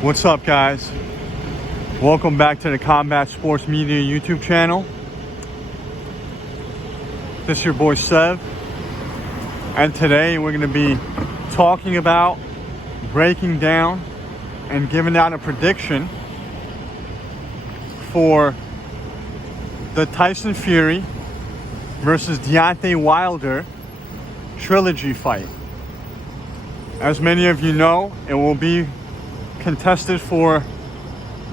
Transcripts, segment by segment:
What's up, guys? Welcome back to the Combat Sports Media YouTube channel. This is your boy Sev, and today we're going to be talking about, breaking down, and giving out a prediction for the Tyson Fury versus Deontay Wilder Trilogy fight. As many of you know, it will be contested for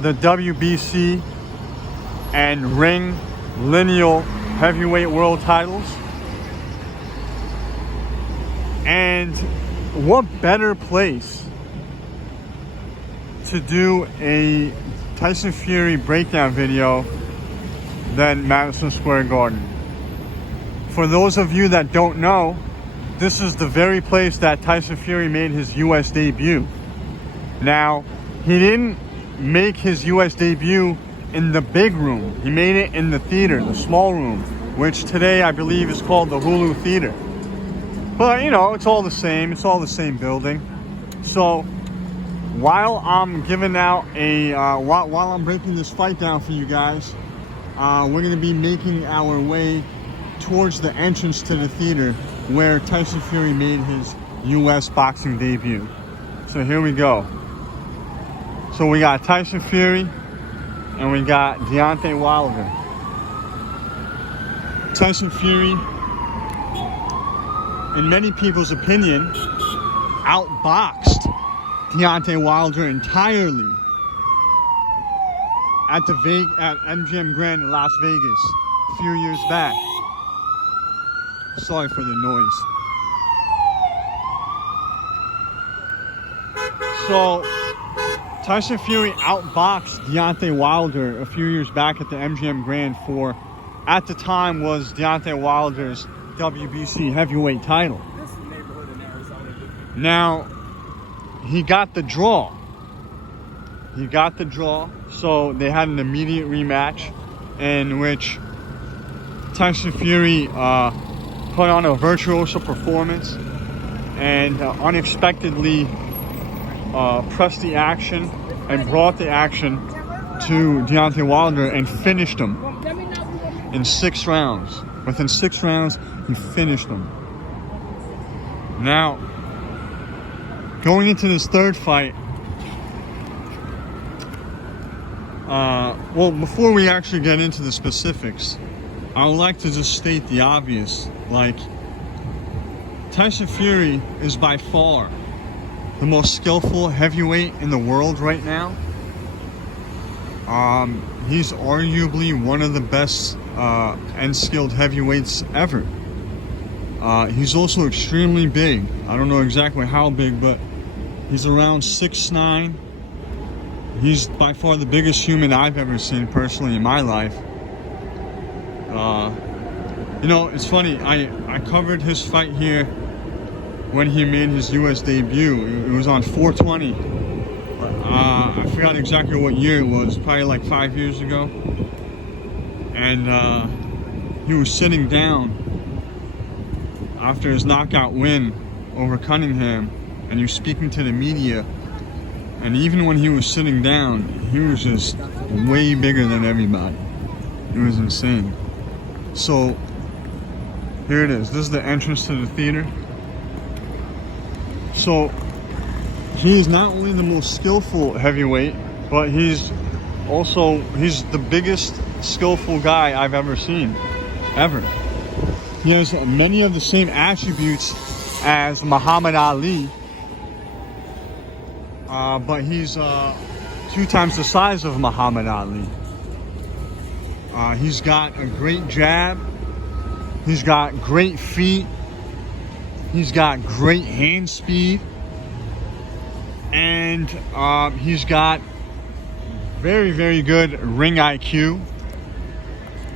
the WBC and ring lineal heavyweight world titles. And what better place to do a Tyson Fury breakdown video than Madison Square Garden? For those of you that don't know, this is the very place that Tyson Fury made his US debut. Now, he didn't make his US debut in the big room. He made it in the theater, the small room, which today I believe is called the Hulu Theater. But, you know, it's all the same. It's all the same building. So, while I'm giving out a, while I'm breaking this fight down for you guys, we're going to be making our way towards the entrance to the theater where Tyson Fury made his US boxing debut. So here we go. So we got Tyson Fury and we got Deontay Wilder. Tyson Fury, in many people's opinion, outboxed Deontay Wilder entirely at MGM Grand in Las Vegas a few years back. Sorry for the noise. So, Tyson Fury outboxed Deontay Wilder a few years back at the MGM Grand for, at the time, was Deontay Wilder's WBC heavyweight title. Now, he got the draw. So they had an immediate rematch in which Tyson Fury put on a virtuoso performance and unexpectedly pressed the action and brought the action to Deontay Wilder and finished him in 6 rounds. Within 6 rounds, he finished him. Now, going into this third fight, well, before we actually get into the specifics, I would like to just state the obvious. Like, Tyson Fury is by far the most skillful heavyweight in the world right now. He's arguably one of the best and skilled heavyweights ever. He's also extremely big. I don't know exactly how big, but he's around 6'9". He's by far the biggest human I've ever seen personally in my life. You know, it's funny, I covered his fight here when he made his US debut. It was on 4/20. I forgot exactly what year it was, probably like 5 years ago. And he was sitting down after his knockout win over Cunningham, and he was speaking to the media. And even when he was sitting down, he was just way bigger than everybody. It was insane. So, here it is. This is the entrance to the theater. So, he's not only the most skillful heavyweight, but he's the biggest skillful guy I've ever seen. Ever. He has many of the same attributes as Muhammad Ali, but he's 2 times the size of Muhammad Ali. He's got a great jab. He's got great feet. He's got great hand speed. And he's got very, very good ring IQ.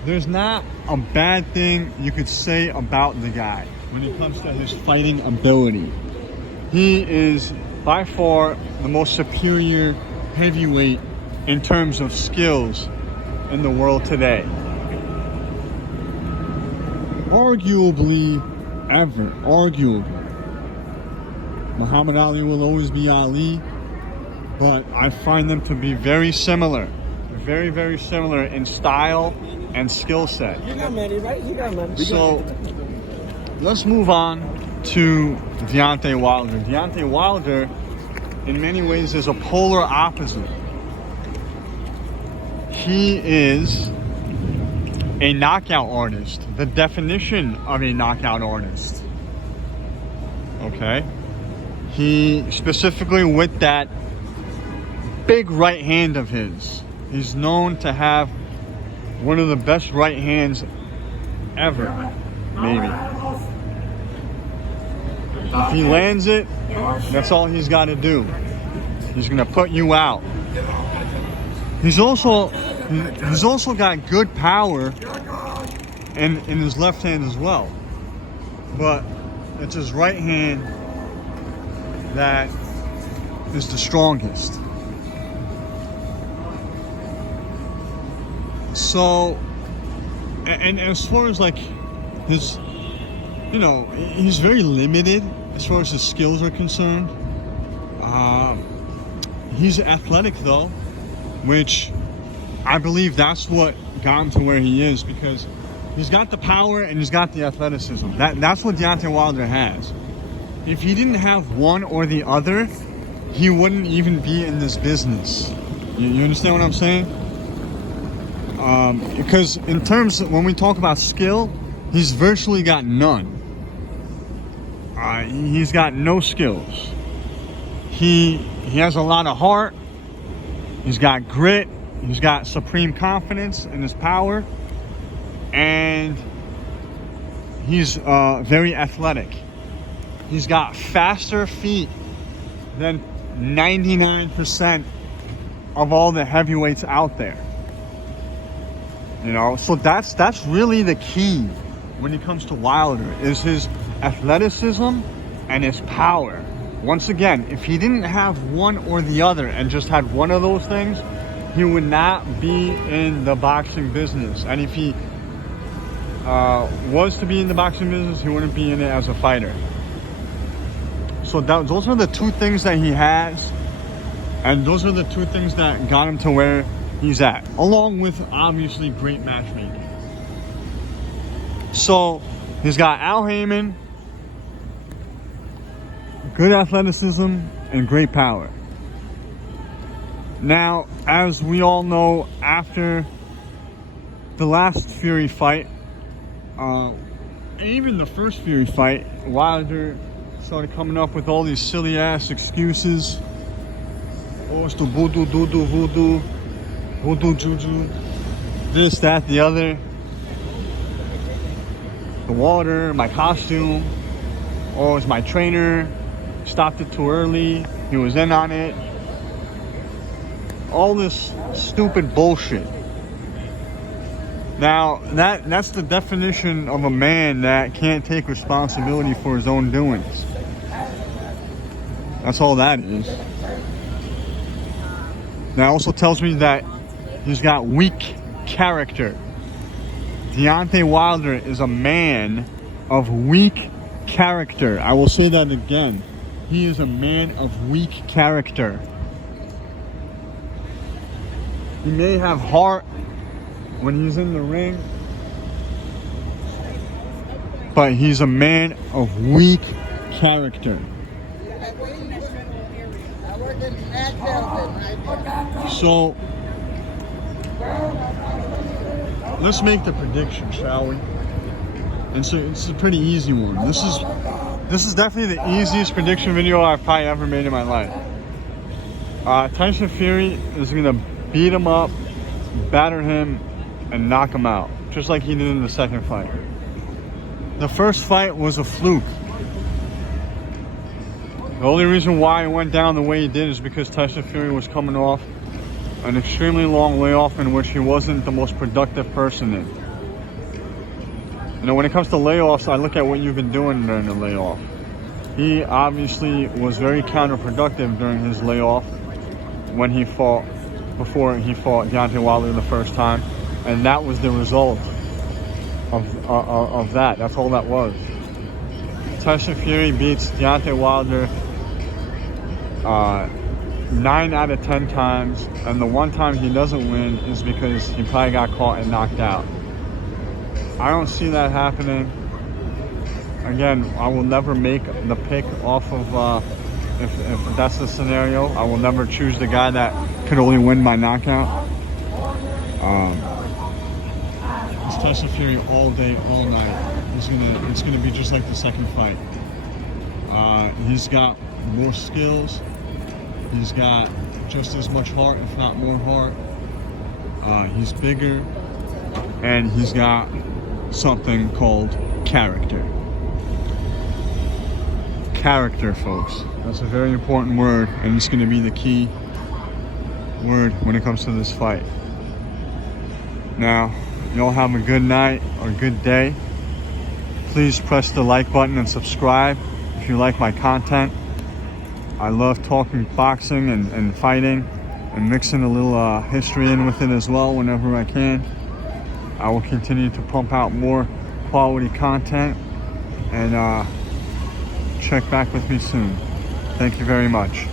There's not a bad thing you could say about the guy when it comes to his fighting ability. He is by far the most superior heavyweight in terms of skills in the world today. Arguably, Muhammad Ali will always be Ali. but I find them to be very similar. Very, very similar in style and skill set. You got money, right? You got money. So let's move on to Deontay Wilder. Deontay Wilder, in many ways, is a polar opposite. He is a knockout artist, the definition of a knockout artist. Okay? He specifically with that big right hand of his. He's known to have one of the best right hands ever, maybe. If he lands it, that's all he's got to do. He's going to put you out. He's also got good power in his left hand as well. But it's his right hand that is the strongest. So, and as far as like his, he's very limited as far as his skills are concerned. He's athletic though, which I believe that's what got him to where he is, because he's got the power and he's got the athleticism. That's what Deontay Wilder has. If he didn't have one or the other, he wouldn't even be in this business. You understand what I'm saying? Because in terms of, when we talk about skill, he's virtually got none. He's got no skills. He has a lot of heart. He's got grit. He's got supreme confidence in his power, and he's very athletic. He's got faster feet than 99% of all the heavyweights out there. So that's really the key when it comes to Wilder, is his athleticism and his power. Once again, if he didn't have one or the other and just had one of those things, he would not be in the boxing business. And if he was to be in the boxing business, he wouldn't be in it as a fighter. So those are the two things that he has, and those are the two things that got him to where he's at, along with obviously great matchmaking. So he's got Al Heyman, good athleticism, and great power. Now, as we all know, after the last Fury fight, even the first Fury fight, Wilder started coming up with all these silly ass excuses. Oh, it's the voodoo, voodoo, juju, this, that, the other. The water, my costume. Oh, it's my trainer. Stopped it too early. He was in on it. All this stupid bullshit. Now, that's the definition of a man that can't take responsibility for his own doings. That's all that is. That also tells me that he's got weak character. Deontay Wilder is a man of weak character. I will say that again. He is a man of weak character. He may have heart when he's in the ring, but he's a man of weak character. So let's make the prediction, shall we? And so it's a pretty easy one. This is definitely the easiest prediction video I've probably ever made in my life. Tyson Fury is gonna beat him up, batter him, and knock him out, just like he did in the second fight. The first fight was a fluke. The only reason why it went down the way he did is because Tyson Fury was coming off an extremely long layoff in which he wasn't the most productive person in. When it comes to layoffs, I look at what you've been doing during the layoff. He obviously was very counterproductive during his layoff when he fought, before he fought Deontay Wilder the first time, and that was the result of that. That's all that was. Tyson Fury beats Deontay Wilder 9 out of 10 times, and the one time he doesn't win is because he probably got caught and knocked out. I don't see that happening. Again, I will never make the pick off of if that's the scenario. I will never choose the guy that could only win by knockout. It's Tyson Fury all day, all night. It's gonna be just like the second fight. He's got more skills. He's got just as much heart, if not more heart. He's bigger, and he's got something called character. Character, folks. That's a very important word, and it's going to be the key word when it comes to this fight. Now, y'all have a good night or good day. Please press the like button and subscribe if you like my content. I love talking boxing and fighting, and mixing a little history in with it as well whenever I can. I will continue to pump out more quality content, and check back with me soon. Thank you very much.